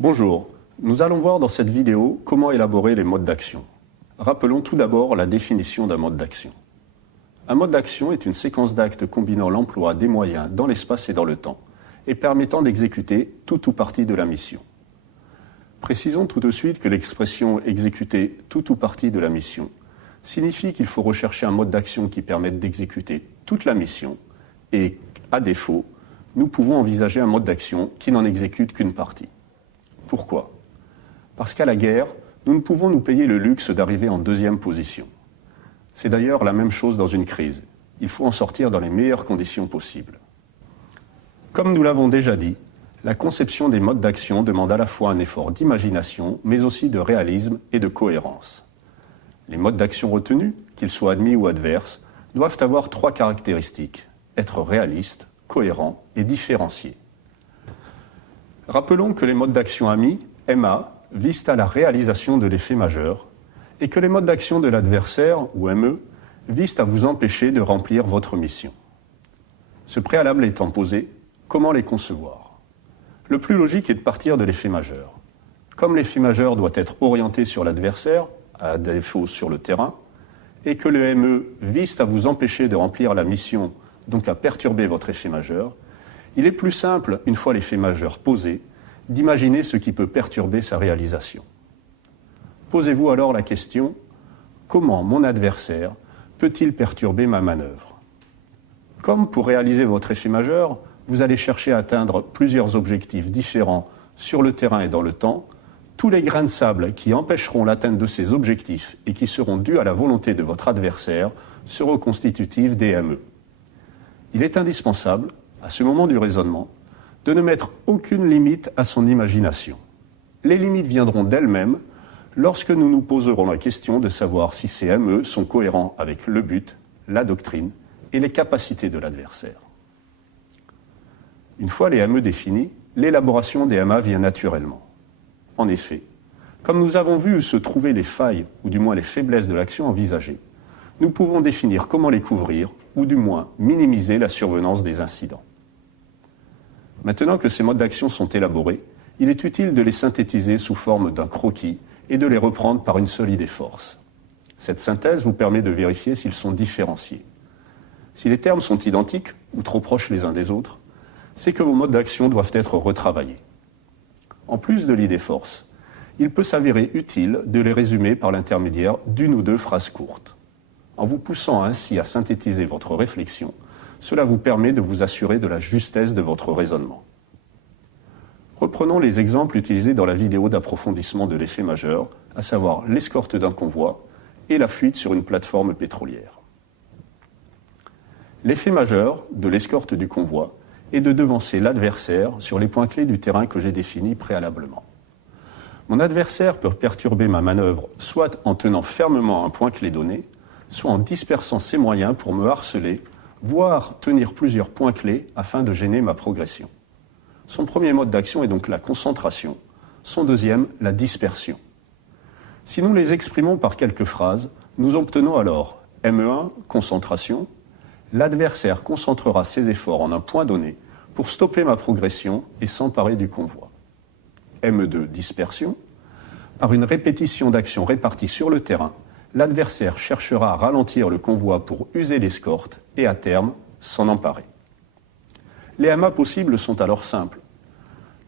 Bonjour, nous allons voir dans cette vidéo comment élaborer les modes d'action. Rappelons tout d'abord la définition d'un mode d'action. Un mode d'action est une séquence d'actes combinant l'emploi des moyens dans l'espace et dans le temps et permettant d'exécuter tout ou partie de la mission. Précisons tout de suite que l'expression « exécuter tout ou partie de la mission » signifie qu'il faut rechercher un mode d'action qui permette d'exécuter toute la mission et, à défaut, nous pouvons envisager un mode d'action qui n'en exécute qu'une partie. Pourquoi ? Parce qu'à la guerre, nous ne pouvons nous payer le luxe d'arriver en deuxième position. C'est d'ailleurs la même chose dans une crise. Il faut en sortir dans les meilleures conditions possibles. Comme nous l'avons déjà dit, la conception des modes d'action demande à la fois un effort d'imagination, mais aussi de réalisme et de cohérence. Les modes d'action retenus, qu'ils soient admis ou adverses, doivent avoir 3 caractéristiques: être réalistes, cohérents et différenciés. Rappelons que les modes d'action amis, MA, visent à la réalisation de l'effet majeur, et que les modes d'action de l'adversaire, ou ME, visent à vous empêcher de remplir votre mission. Ce préalable étant posé, comment les concevoir ? Le plus logique est de partir de l'effet majeur. Comme l'effet majeur doit être orienté sur l'adversaire, à défaut sur le terrain, et que le ME vise à vous empêcher de remplir la mission, donc à perturber votre effet majeur, il est plus simple, une fois l'effet majeur posé, d'imaginer ce qui peut perturber sa réalisation. Posez-vous alors la question: comment mon adversaire peut-il perturber ma manœuvre ? Comme pour réaliser votre effet majeur, vous allez chercher à atteindre plusieurs objectifs différents sur le terrain et dans le temps, tous les grains de sable qui empêcheront l'atteinte de ces objectifs et qui seront dus à la volonté de votre adversaire seront constitutifs des ME. Il est indispensable, à ce moment du raisonnement, de ne mettre aucune limite à son imagination. Les limites viendront d'elles-mêmes lorsque nous nous poserons la question de savoir si ces ME sont cohérents avec le but, la doctrine et les capacités de l'adversaire. Une fois les ME définis, l'élaboration des MA vient naturellement. En effet, comme nous avons vu où se trouvaient les failles, ou du moins les faiblesses de l'action envisagée, nous pouvons définir comment les couvrir, ou du moins minimiser la survenance des incidents. Maintenant que ces modes d'action sont élaborés, il est utile de les synthétiser sous forme d'un croquis et de les reprendre par une seule idée force. Cette synthèse vous permet de vérifier s'ils sont différenciés. Si les termes sont identiques, ou trop proches les uns des autres, c'est que vos modes d'action doivent être retravaillés. En plus de l'idée force, il peut s'avérer utile de les résumer par l'intermédiaire d'une ou 2 phrases courtes. En vous poussant ainsi à synthétiser votre réflexion, cela vous permet de vous assurer de la justesse de votre raisonnement. Reprenons les exemples utilisés dans la vidéo d'approfondissement de l'effet majeur, à savoir l'escorte d'un convoi et la fuite sur une plateforme pétrolière. L'effet majeur de l'escorte du convoi est de devancer l'adversaire sur les points clés du terrain que j'ai définis préalablement. Mon adversaire peut perturber ma manœuvre soit en tenant fermement un point clé donné, soit en dispersant ses moyens pour me harceler, voire tenir plusieurs points clés afin de gêner ma progression. Son premier mode d'action est donc la concentration, son deuxième, la dispersion. Si nous les exprimons par quelques phrases, nous obtenons alors ME1, concentration. L'adversaire concentrera ses efforts en un point donné pour stopper ma progression et s'emparer du convoi. ME2, dispersion. Par une répétition d'actions réparties sur le terrain, l'adversaire cherchera à ralentir le convoi pour user l'escorte et, à terme, s'en emparer. Les MA possibles sont alors simples.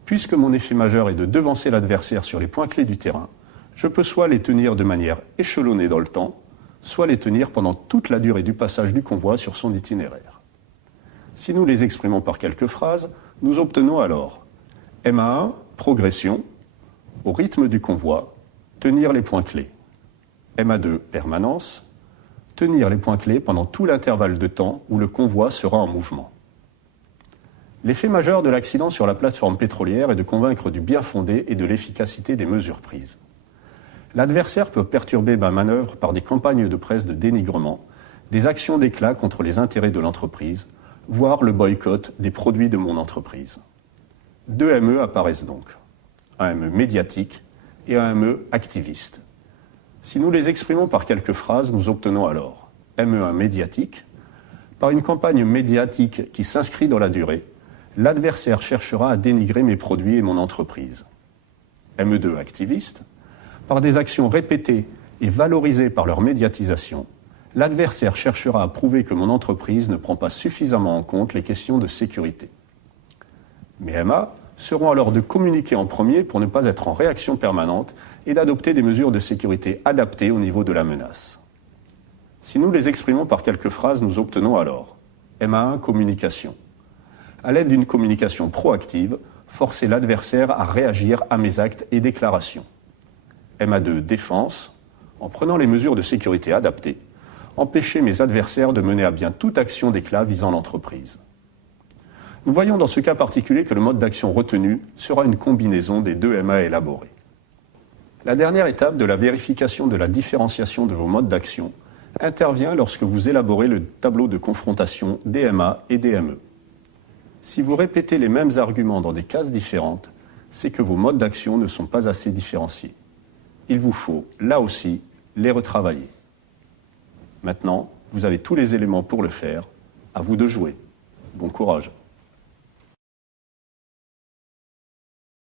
Puisque mon effet majeur est de devancer l'adversaire sur les points clés du terrain, je peux soit les tenir de manière échelonnée dans le temps, soit les tenir pendant toute la durée du passage du convoi sur son itinéraire. Si nous les exprimons par quelques phrases, nous obtenons alors MA1, progression, au rythme du convoi, tenir les points clés. MA2, permanence, tenir les points clés pendant tout l'intervalle de temps où le convoi sera en mouvement. L'effet majeur de l'accident sur la plateforme pétrolière est de convaincre du bien fondé et de l'efficacité des mesures prises. L'adversaire peut perturber ma manœuvre par des campagnes de presse de dénigrement, des actions d'éclat contre les intérêts de l'entreprise, voire le boycott des produits de mon entreprise. 2 ME apparaissent donc, un ME médiatique et un ME activiste. Si nous les exprimons par quelques phrases, nous obtenons alors ME1 médiatique. Par une campagne médiatique qui s'inscrit dans la durée, l'adversaire cherchera à dénigrer mes produits et mon entreprise. ME2 activistes, par des actions répétées et valorisées par leur médiatisation, l'adversaire cherchera à prouver que mon entreprise ne prend pas suffisamment en compte les questions de sécurité. Mes MA seront alors de communiquer en premier pour ne pas être en réaction permanente et d'adopter des mesures de sécurité adaptées au niveau de la menace. Si nous les exprimons par quelques phrases, nous obtenons alors MA1 communication. À l'aide d'une communication proactive, forcer l'adversaire à réagir à mes actes et déclarations. MA2 défense, en prenant les mesures de sécurité adaptées, empêcher mes adversaires de mener à bien toute action d'éclat visant l'entreprise. Nous voyons dans ce cas particulier que le mode d'action retenu sera une combinaison des deux MA élaborés. La dernière étape de la vérification de la différenciation de vos modes d'action intervient lorsque vous élaborez le tableau de confrontation des MA et des ME. Si vous répétez les mêmes arguments dans des cases différentes, c'est que vos modes d'action ne sont pas assez différenciés. Il vous faut, là aussi, les retravailler. Maintenant, vous avez tous les éléments pour le faire. À vous de jouer. Bon courage.